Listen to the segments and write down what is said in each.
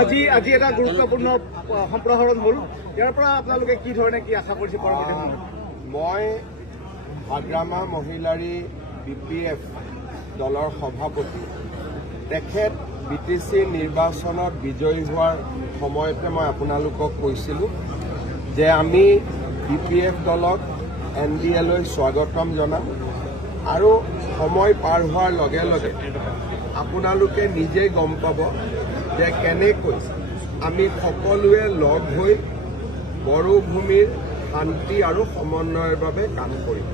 আজি এটা গুৰুত্বপূৰ্ণ সম্প্ৰসাৰণ হ'ল ইয়াৰ পৰা আপোনালোকে কি ধৰণে কি আশা কৰিছে পৰৱৰ্তী সময়ত? মই হাগ্ৰামা মহিলাৰী BPF দলৰ সভাপতি তেখেত BTC নিৰ্বাচনত বিজয়ী হোৱাৰ সময়তে মই আপোনালোকক কৈছিলোঁ যে আমি BPF দলক NDA লৈ স্বাগতম জনাম আৰু সময় পাৰ হোৱাৰ লগে লগে আপোনালোকে নিজেই গম পাব যে কেনেকৈ আমি সকলোৱে লগ হৈ বড়ো ভূমিৰ শান্তি আৰু সমন্বয়ৰ বাবে কাম কৰিম।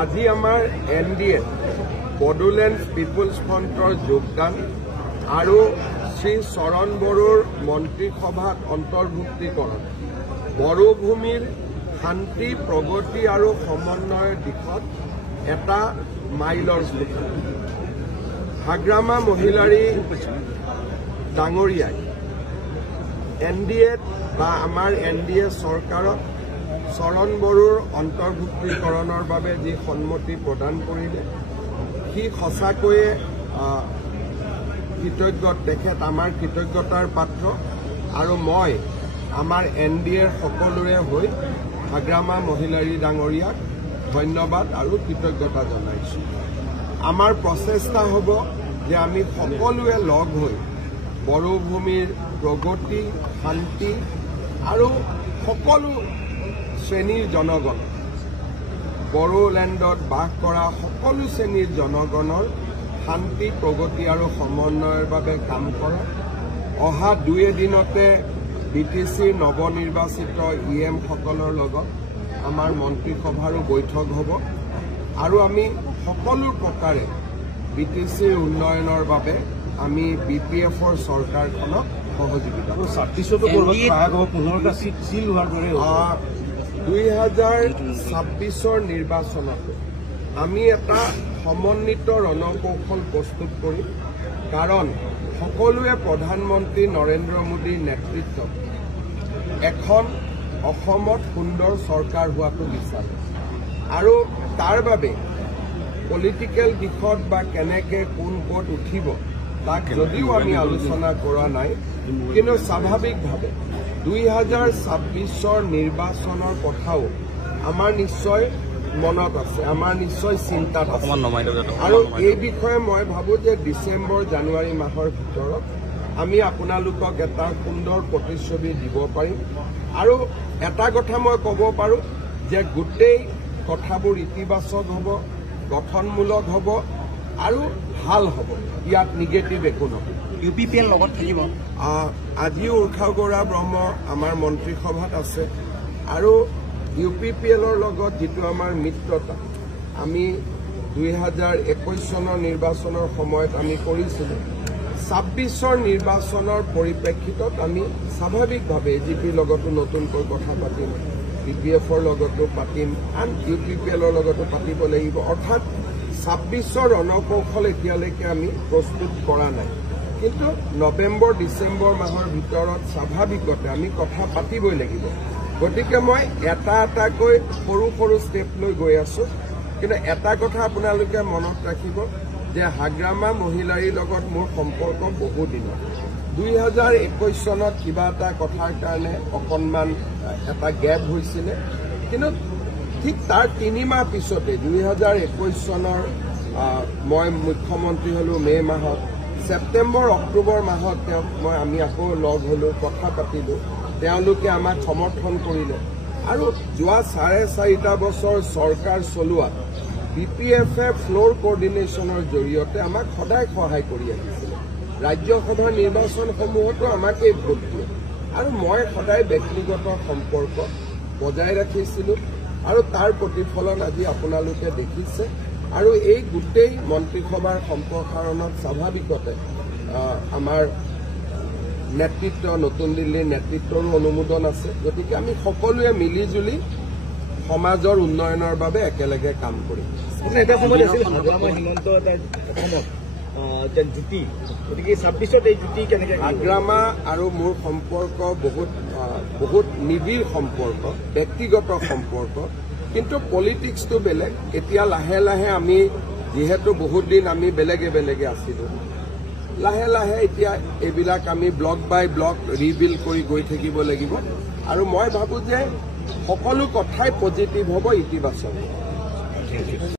আজি আমাৰ NDA বড়োলেণ্ড পিপুলছ ফ্ৰণ্টৰ যোগদান আৰু শ্ৰী চৰণ বড়োৰ মন্ত্ৰীসভাত অন্তৰ্ভুক্তিকৰণ বড়ো ভূমিৰ শান্তি প্ৰগতি আৰু সমন্বয়ৰ দিশত এটা মাইলৰ খুঁটি। হাগ্ৰামা মহিলাৰী ডাঙৰীয়াই NDA বা আমাৰ NDA চৰকাৰক চৰণ বড়োৰ অন্তৰ্ভুক্তিকৰণৰ বাবে যি সন্মতি প্ৰদান কৰিলে সি সঁচাকৈয়ে কৃতজ্ঞ। তেখেত আমাৰ কৃতজ্ঞতাৰ পাত্ৰ আৰু মই আমাৰ NDAৰ সকলোৰে হৈ হাগ্ৰামা মহিলাৰী ডাঙৰীয়াক ধন্যবাদ আৰু কৃতজ্ঞতা জনাইছোঁ। আমাৰ প্ৰচেষ্টা হ'ব যে আমি সকলোৱে লগ হৈ বড়ো ভূমিৰ প্ৰগতি শান্তি আৰু সকলো শ্ৰেণীৰ জনগণ বড়োলেণ্ডত বাস কৰা সকলো শ্ৰেণীৰ জনগণৰ শান্তি প্ৰগতি আৰু সমন্বয়ৰ বাবে কাম কৰা। অহা 2 এদিনতে BTCৰ নৱনিৰ্বাচিত EM সকলৰ লগত আমাৰ মন্ত্ৰীসভাৰো বৈঠক হ'ব আৰু আমি সকলো প্ৰকাৰে BTCৰ উন্নয়নৰ বাবে আমি BPFৰ চৰকাৰখনক সহযোগিতা 2026 নিৰ্বাচনত আমি এটা সমন্বিত ৰণকৌশল প্ৰস্তুত কৰিম কাৰণ সকলোৱে প্ৰধানমন্ত্ৰী নৰেন্দ্ৰ মোদীৰ নেতৃত্বত এখন অসমত সুন্দৰ চৰকাৰ হোৱাটো বিচাৰে আৰু তাৰ বাবে পলিটিকেল দিশত বা কেনেকে কোন ক'ত উঠিব তাক যদিও আমি আলোচনা কৰা নাই কিন্তু স্বাভাৱিকভাৱে 2026 নিৰ্বাচনৰ কথাও আমাৰ নিশ্চয় মনত আছে, আমাৰ নিশ্চয় চিন্তাত আছে আৰু এই বিষয়ে মই ভাবোঁ যে ডিচেম্বৰ জানুৱাৰী মাহৰ ভিতৰত আমি আপোনালোকক এটা সুন্দৰ প্ৰতিচ্ছবি দিব পাৰিম আৰু এটা কথা মই ক'ব পাৰোঁ যে গোটেই কথাবোৰ ইতিবাচক হ'ব, গঠনমূলক হ'ব আৰু ভাল হ'ব, ইয়াত নিগেটিভ একো নহয়। UPPL লগত থাকিব। আজিও উৰ্খাও গৌৰা ব্ৰহ্ম আমাৰ মন্ত্ৰীসভাত আছে আৰু UPPLৰ লগত যিটো আমাৰ মিত্ৰতা আমি 2021 চনৰ নিৰ্বাচনৰ সময়ত আমি কৰিছিলোঁ 26 নিৰ্বাচনৰ পৰিপ্ৰেক্ষিতত আমি স্বাভাৱিকভাৱে AGPৰ লগতো নতুনকৈ কথা পাতিম, BPFৰ লগতো পাতিম, আন UPPLৰ লগতো পাতিব লাগিব। অৰ্থাৎ 26 ৰণকৌশল এতিয়ালৈকে আমি প্ৰস্তুত কৰা নাই কিন্তু নৱেম্বৰ ডিচেম্বৰ মাহৰ ভিতৰত স্বাভাৱিকতে আমি কথা পাতিবই লাগিব। গতিকে মই এটাকৈ সৰু সৰু ষ্টেপ লৈ গৈ আছোঁ কিন্তু এটা কথা আপোনালোকে মনত ৰাখিব যে হাগ্ৰামা মহিলাৰীৰ লগত মোৰ সম্পৰ্ক বহু দিনৰ। 2021 চনত কিবা এটা কথাৰ কাৰণে অকণমান এটা গেপ হৈছিলে কিন্তু ঠিক তাৰ 3 মাহ পিছতে 2021 চনৰ মই মুখ্যমন্ত্ৰী হ'লোঁ মে' মাহত, ছেপ্টেম্বৰ অক্টোবৰ মাহত আমি আকৌ লগ হ'লোঁ, কথা পাতিলোঁ, তেওঁলোকে আমাক সমৰ্থন কৰিলে আৰু যোৱা 4.5 বছৰ চৰকাৰ চলোৱাত BPFে ফ্ল'ৰ কোঅৰ্ডিনেশ্যনৰ জৰিয়তে আমাক সদায় সহায় কৰি আহিছিলে। ৰাজ্যসভা নিৰ্বাচনসমূহতো আমাকেই ভোট দিয়ে আৰু মই সদায় ব্যক্তিগত সম্পৰ্ক বজাই ৰাখিছিলোঁ আৰু তাৰ প্ৰতিফলন আজি আপোনালোকে দেখিছে আৰু এই গোটেই মন্ত্ৰীসভাৰ সম্প্ৰসাৰণত স্বাভাৱিকতে আমাৰ নেতৃত্ব নতুন দিল্লীৰ নেতৃত্বৰো অনুমোদন আছে। গতিকে আমি সকলোৱে মিলিজুলি সমাজৰ উন্নয়নৰ বাবে একেলগে কাম কৰিম। হাগ্ৰামা আৰু মোৰ সম্পৰ্ক বহুত নিবিড় সম্পৰ্ক, ব্যক্তিগত সম্পৰ্ক কিন্তু পলিটিক্সটো বেলেগ। এতিয়া লাহে লাহে আমি যিহেতু বহুত দিন আমি বেলেগে বেলেগে আছিলোঁ লাহে লাহে এতিয়া এইবিলাক আমি ব্লক বাই ব্লক ৰিবিল্ড কৰি গৈ থাকিব লাগিব আৰু মই ভাবো যে সকলো কথাই পজিটিভ হ'ব, ইতিবাচক।